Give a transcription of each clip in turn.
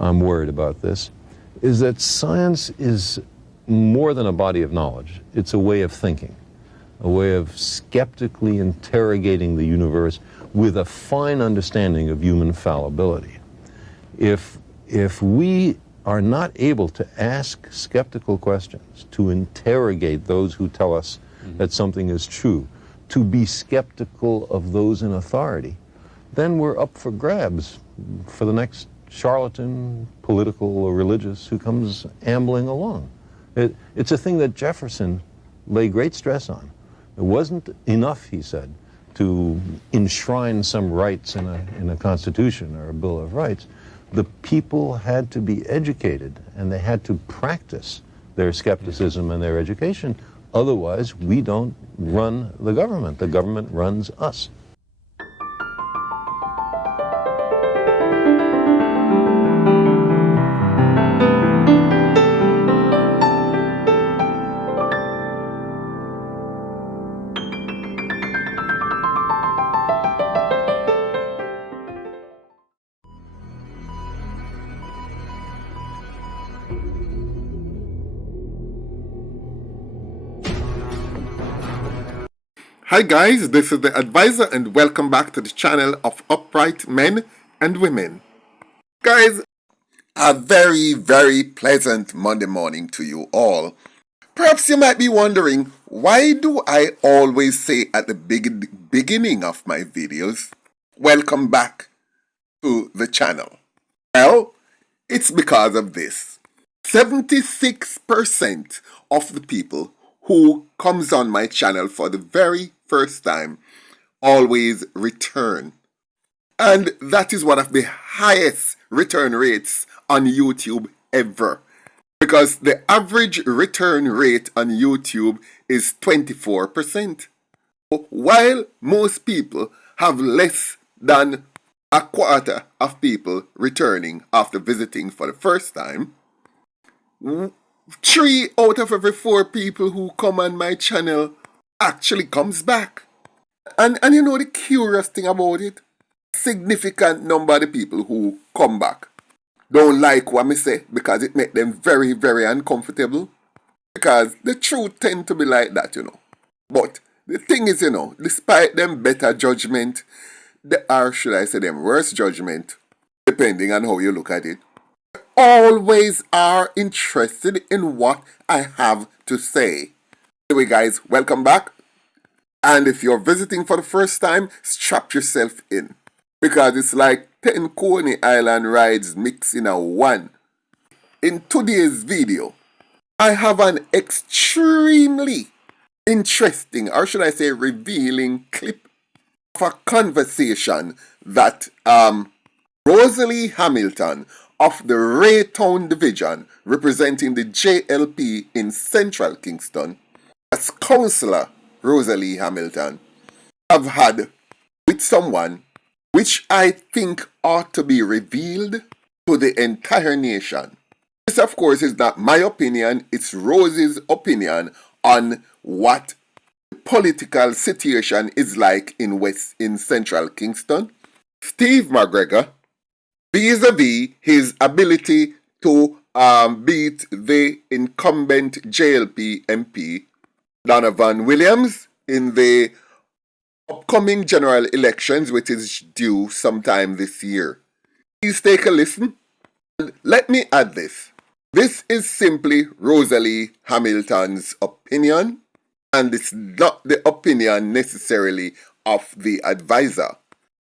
I'm worried about this, is that science is more than a body of knowledge. It's a way of thinking, a way of skeptically interrogating the universe with a fine understanding of human fallibility. If we are not able to ask skeptical questions, to interrogate those who tell us that something is true, to be skeptical of those in authority, then we're up for grabs for the next charlatan, political or religious, who comes ambling along. It's a thing that Jefferson lay great stress on. It wasn't enough, he said, to enshrine some rights in a Constitution or a Bill of Rights. The people had to be educated, and they had to practice their skepticism and their education. Otherwise, we don't run the government. The government runs us. Hi guys, this is the Advisor and welcome back to the channel of Upright Men and Women. Guys, a very pleasant Monday morning to you all. Perhaps you might be wondering, why do I always say at the beginning of my videos, welcome back to the channel? Well, it's because of this. 76% of the people who comes on my channel for the very first time always return. And that is one of the highest return rates on YouTube ever. Because the average return rate on YouTube is 24%. While most people have less than a quarter of people returning after visiting for the first time, 3 out of every 4 people who come on my channel actually comes back. And you know the curious thing about it? Significant number of the people who come back don't like what I say because it makes them very uncomfortable. Because the truth tend to be like that, you know. But the thing is, you know, despite them better judgment, or should I say them worse judgment, depending on how you look at it, always are interested in what I have to say. Anyway guys, welcome back. And if you're visiting for the first time, strap yourself in. Because it's like 10 Coney Island rides mixed in a one. In today's video, I have an extremely interesting, or should I say revealing clip of a conversation that Rosalie Hamilton of the Raytown Division, representing the JLP in Central Kingston, as Councillor Rosalie Hamilton, have had with someone which I think ought to be revealed to the entire nation. This, of course, is not my opinion, it's Rosie's opinion on what the political situation is like in Central Kingston. Steve McGregor, vis-a-vis his ability to beat the incumbent JLP MP, Donovan Williams, in the upcoming general elections, which is due sometime this year. Please take a listen. And let me add this. This is simply Rosalie Hamilton's opinion, and it's not the opinion necessarily of the advisor.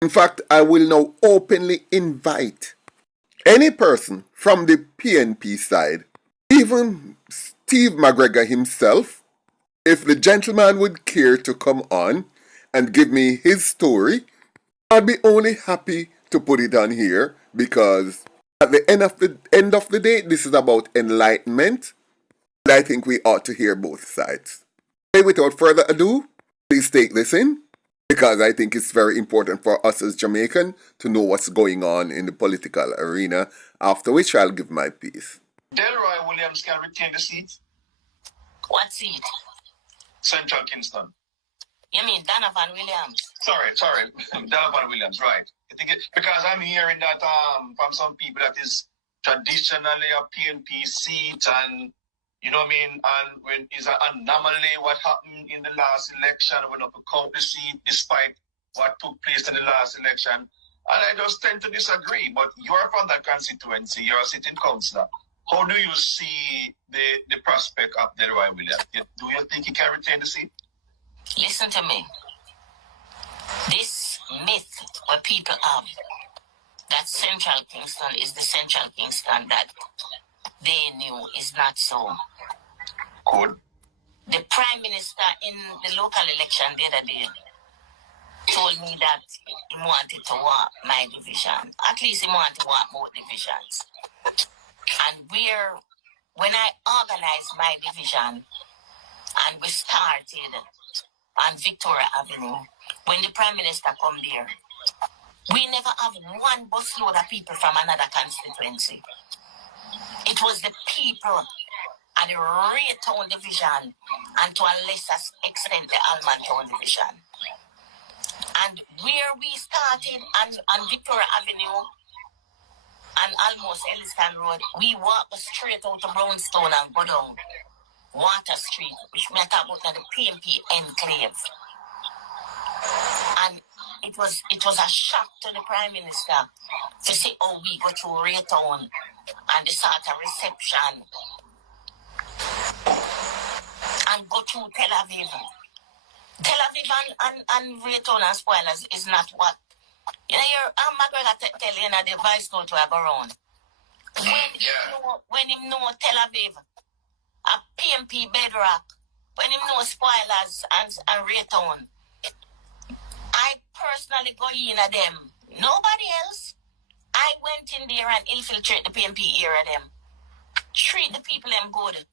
In fact, I will now openly invite any person from the PNP side, even Steve McGregor himself, if the gentleman would care to come on and give me his story, I'd be only happy to put it on here, because at the end of the day, this is about enlightenment, and I think we ought to hear both sides. Okay, without further ado, please take this in, because I think it's very important for us as Jamaican to know what's going on in the political arena, after which I'll give my piece. Delroy Williams can retain the seat. What seat? Central Kingston. You mean Donovan Williams? Sorry. Donovan Williams, right. I think because I'm hearing that from some people that is traditionally a PNP seat, and you know what I mean, and when is an anomaly what happened in the last election when we count the seat despite what took place in the last election. And I just tend to disagree. But you're from that constituency, you're a sitting councillor. How do you see the prospect of Delroy Williams? Do you think he can retain the seat? Listen to me. This myth where people have that Central Kingston is the Central Kingston that they knew is not so. Good. The Prime Minister in the local election the other day told me that he wanted to walk my division. At least he wanted to walk more divisions. And when I organized my division and we started on Victoria Avenue, when the Prime Minister come there, we never have one busload of people from another constituency. It was the people at the Raytown division and to a lesser extent the Almontown division. And where we started on Victoria Avenue and almost Elliston Road, we walked straight out of Brownstone and go down Water Street, which we talk about the PMP enclave. And it was a shock to the Prime Minister to see how we go through Raytown and the sort of reception and go through Tel Aviv. Tel Aviv and Raytown and Spoilers is not what. You know, McGregor tell you the vice note to go around. When him know Tel Aviv, a PMP bedrock, when him know Spoilers and Raytown, I personally go in at them. Nobody else. I went in there and infiltrate the PMP area them. Treat the people them good.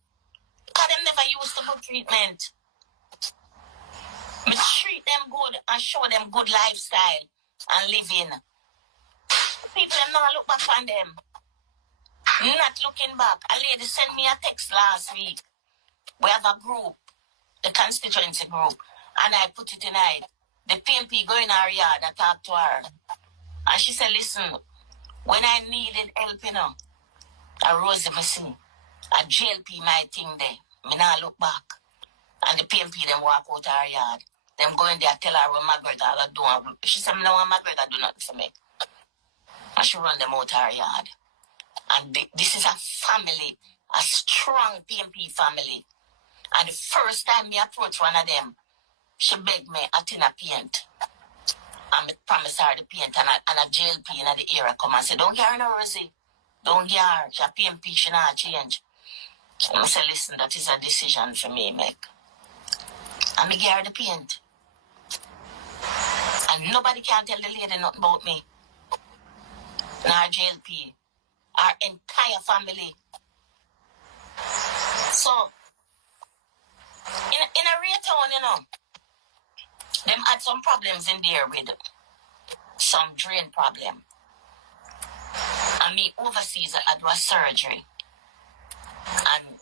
Because them never used to good treatment. Me treat them good and show them good lifestyle and living. People them not look back on them. Not looking back. A lady sent me a text last week. We have a group, the constituency group, and I put it in it. The PMP go in her yard, I talked to her. And she said, listen, when I needed help, you know, I rose the machine. I JLP my thing there. Me not look back. And the PMP them walk out her yard. Them go in there, tell her what McGregor do. She said, no, McGregor do nothing for me. And she run them out her yard. And this is a family, a strong PMP family. And the first time me approach one of them, she begged me a tin of paint. And I promised her the paint and a JLP in the area come and say, don't get her no Rosie. Don't get her. She a PMP, she not change. And I said, listen, that is a decision for me make. And I get her the paint. And nobody can tell the lady nothing about me. Nor JLP. Our entire family. So, in a Raytown, you know, them had some problems in there with some drain problem. And me overseas I do a surgery. And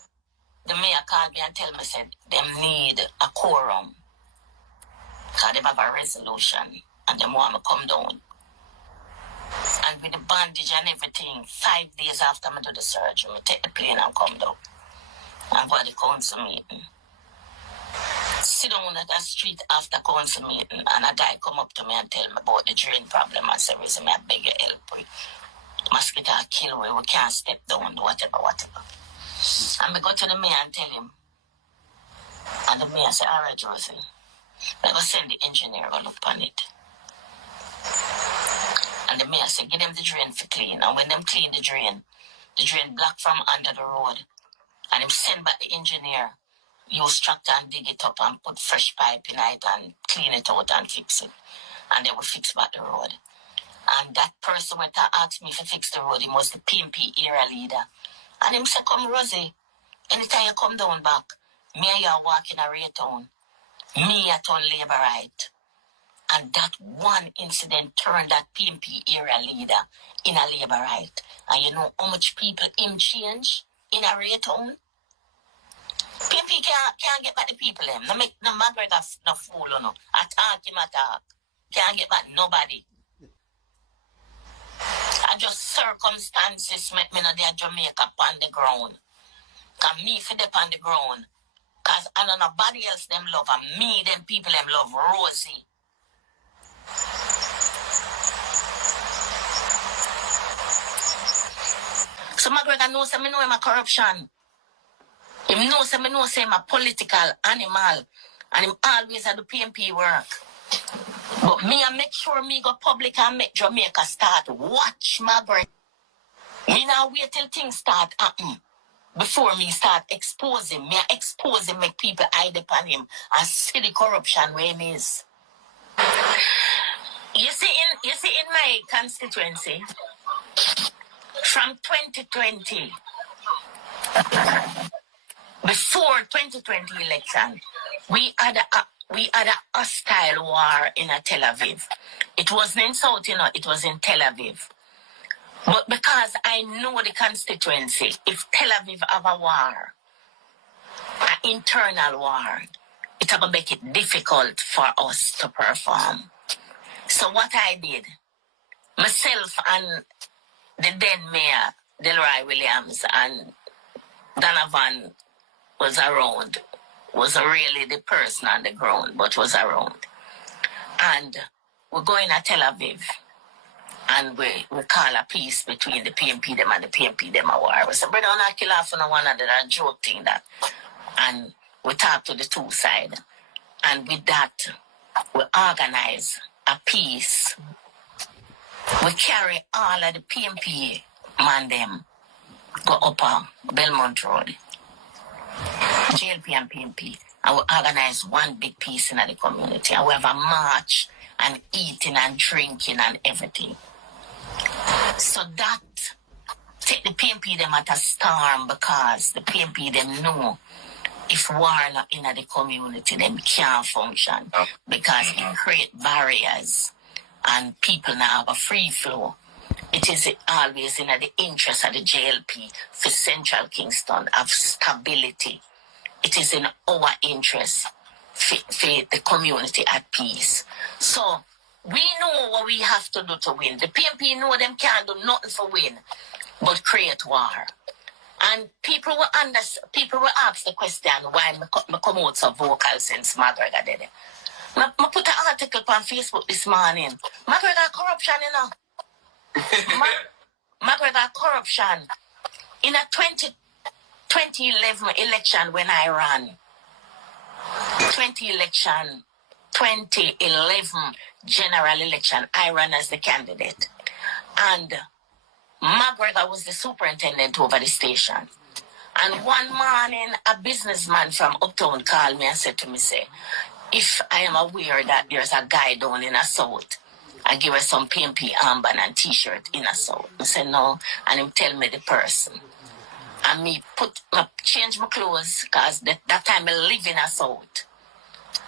the mayor called me and tell me, said, them need a quorum. Because they have a resolution and they want me to come down. And with the bandage and everything, 5 days after I do the surgery, I take the plane and come down. And go to the council meeting. Sit down at the street after council meeting, and a guy come up to me and tell me about the drain problem. I said, "Reason I beg your help. Mosquito kill we can't step down, whatever. And I go to the mayor and tell him. And the mayor said, all right, Rosie, I go send the engineer to look on it. And the mayor said, give them the drain for clean. And when them clean the drain block from under the road. And him send back the engineer, use tractor and dig it up and put fresh pipe in it and clean it out and fix it. And they will fix back the road. And that person went to ask me to fix the road, he was the PMP area leader. And him said, come Rosie, anytime you come down back, me and you are walking a Raytown. Me at on labor right. And that one incident turned that PMP area leader in a labor right. And you know how much people him change in a Raytown? PMP can't get back the people them. No make no McGregor no fool no. Attack him attack. Can't get back nobody. I just circumstances make me not there Jamaica on the ground. Cause me for them on the ground. Cause I know nobody else them love. And me, them people them love Rosie. So McGregor knows that me know him a corruption. Him knows that me know say him a political animal. And him always at the PMP work. But me I make sure me go public and make Jamaica start. Watch McGregor. Me now wait till things start happen. Before me start exposing. Me I expose him, make people hide upon him and see the corruption where him is. You see in my constituency, from 2020, before 2020 election, we had a hostile war in Tel Aviv. It wasn't in South, it was in Tel Aviv. But because I know the constituency, if Tel Aviv have a war, an internal war, it will make it difficult for us to perform. So what I did, myself and the then mayor, Delroy Williams, and Donovan was around, was really the person on the ground, but was around. And we're going to Tel Aviv, and we call a peace between the PMP them and the PMP them a war. We said, brother, I'm not kill off on one another, that joke thing that. And we talk to the two sides. And with that, we organize a peace. We carry all of the PMP man them, go up Belmont Road, JLP and PMP, and we organize one big peace in the community. And we have a march and eating and drinking and everything. So that take the PMP them at a storm, because the PMP them know if war not in the community, them can't function, because it create barriers and people now have a free flow. It is always in the interest of the JLP for Central Kingston of stability. It is in our interest for the community at peace. So we know what we have to do to win. The PMP know them can't do nothing for win, but create war. And people will ask the question why I come out so vocal since McGregor did it. I put an article on Facebook this morning. McGregor corruption, McGregor corruption. In a 2011 election when I ran, 2011 general election, I ran as the candidate. And McGregor was the superintendent over the station. And one morning, a businessman from Uptown called me and said to me, if I am aware that there's a guy down in the South, I give her some PMP armband and t-shirt in the South. I said, no. And him tell me the person. And me change my clothes, because that time I live in the South.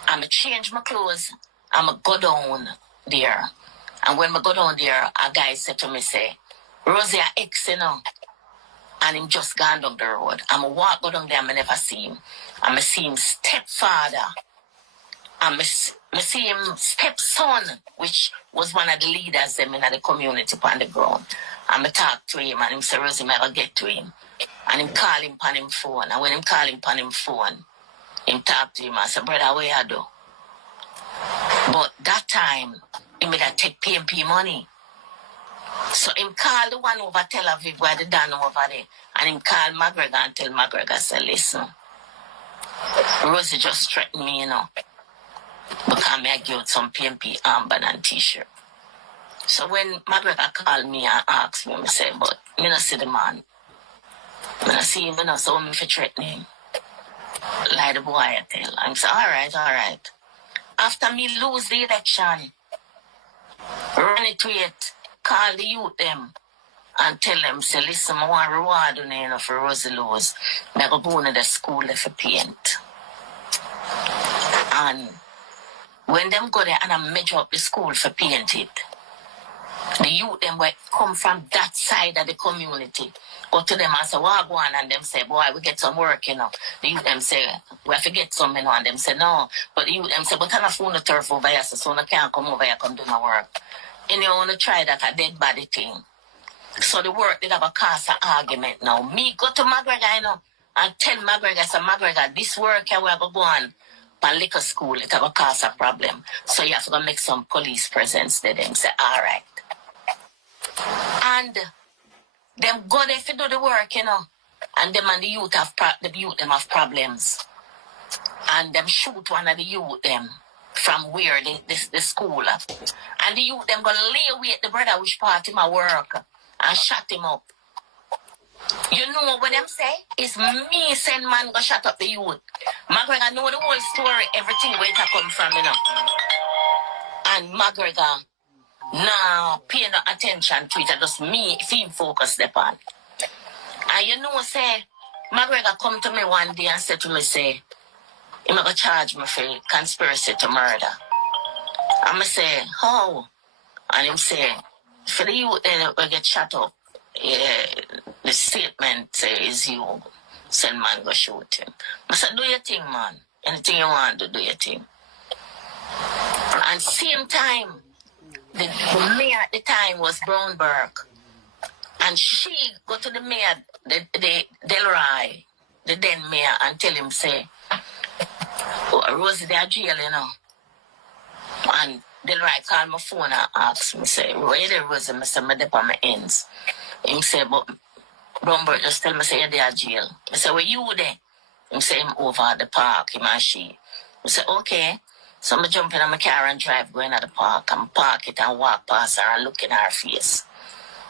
And I change my clothes, and I go down there. And when I go down there, a guy said to me, Rosie, ex, and him just gone down the road. I'm a walk go down there, I never see him. And I see him stepfather. And I see him stepson, which was one of the leaders them in the community on the ground. And I talk to him, and him say, Rosie, I will get to him. And him call him on him phone. And when him call him on him phone, him talk to him and say, brother, what you do? But that time, he made a take PMP money. So him call the one over Tel Aviv where the Dan over there. And him call McGregor and tell McGregor, say, listen, Rosie just threatened me, because I give some PMP armband and t-shirt. So when McGregor called me and asked me, I say, but I don't see the man. I don't see him, so I'm threatening him. Like the boy I tell. I say, all right. After me lose the election, run it to it, call the youth them and tell them, say, listen, I want reward on for Rosie lose. I go to the school for paint. And when them go there and I measure up the school for paint it, the youth them will come from that side of the community. Go to them and say, what go on? And them say, boy, we get some work, The youth them say, we have to get some, And them say, no. But the youth them say, but I'm not phone the turf over here, so I can't come over here, come do my work. And you want to try that a dead body thing. So the work did have a cause of argument now. Me go to McGregor, and tell McGregor, so McGregor, this work here we go on for liquor school, it have a cause of problem. So you have to go make some police presence there. Them say, all right. And them go there to do the work, and them and the youth have them have problems. And them shoot one of the youth them from where the school. And the youth them gonna lay away at the brother which part him a work and shut him up. You know what them say? It's me send man go shut up the youth. McGregor know the whole story, everything where it come from, And McGregor pay no attention to it, just me him focus upon. And say, McGregor come to me one day and said to me, say, he gonna charge me for conspiracy to murder. And I say, how? And him say, for the youth then will get shut up. The statement says you send man go shoot him. I said, do your thing, man. Anything you want to do your thing. And same time, the mayor at the time was Brownberg. And she go to the mayor, the Delroy, the then mayor, and tell him, say, Rosie, they are jail, And Delroy called my phone and asked me, say, where the Rosie? I said, I'm up on my ends. He said, but Brownberg just tell me, say, they are jail. I said, where you there? He said, I'm over at the park, him and she. I said, okay. So I jump in my car and drive going at the park and park it and walk past her and look in her face.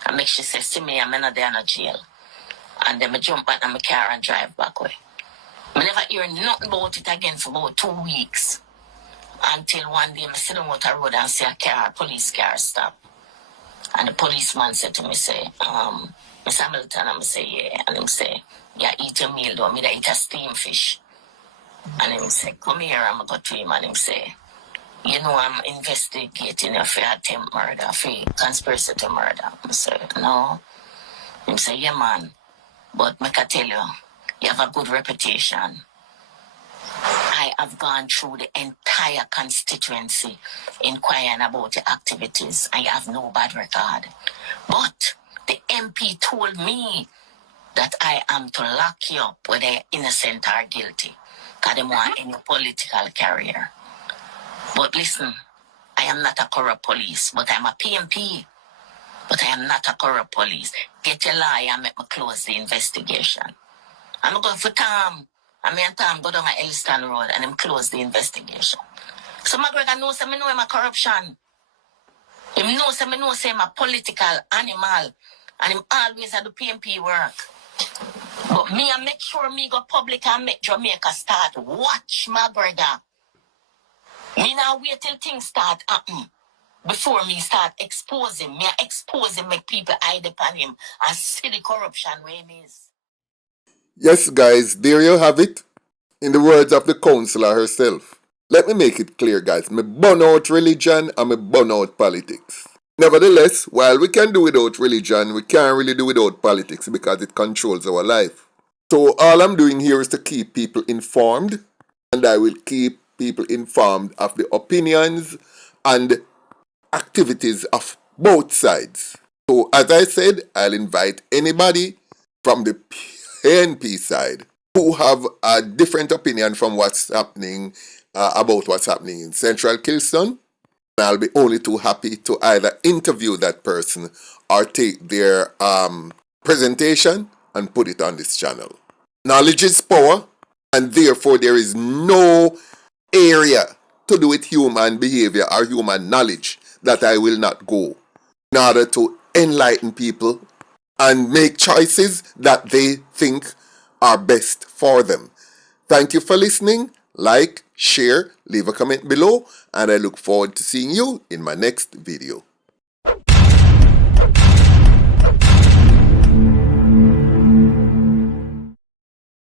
And make she say, see me, I'm not there in a jail. And then I jump back in my car and drive back away. I never hear nothing about it again for about 2 weeks. Until one day I sit on the road and see a police car stop. And the policeman said to me, say, Miss Hamilton, I'm say, yeah. And him say, yeah, eat your meal though, me that eat a steam fish. And him say, come here, I'm going to him. And him say, I'm investigating you for attempt murder, for conspiracy to murder. I say, no. Him say, yeah, man. But I can tell you, you have a good reputation. I have gone through the entire constituency inquiring about your activities, and you have no bad record. But the MP told me that I am to lock you up whether you're innocent or guilty, because they want any political career. But listen, I am not a corrupt police, but I'm a PMP. But I am not a corrupt police. Get your lawyer and make me close the investigation. I'm going for Tom. I mean, Tom go down at Elston Road and him close the investigation. So McGregor knows I know him a corruption. Him knows I know him a political animal. And him always at the PMP work. But me, I make sure me go public and make Jamaica start. Watch McGregor. Me now wait till things start happen. Before me start exposing. Me expose him, make people hide upon him and see the corruption where it is. Yes, guys, there you have it. In the words of the councillor herself. Let me make it clear, guys. Me burn out religion and me burn out politics. Nevertheless, while we can do without religion, we can't really do without politics because it controls our life. So all I'm doing here is to keep people informed, and I will keep people informed of the opinions and activities of both sides. So as I said, I'll invite anybody from the PNP side who have a different opinion from what's happening about what's happening in Central Kingston. I'll be only too happy to either interview that person or take their presentation and put it on this channel. Knowledge is power, and therefore there is no area to do with human behavior or human knowledge that I will not go in order to enlighten people and make choices that they think are best for them. Thank you for listening. Like, share, leave a comment below, and I look forward to seeing you in my next video.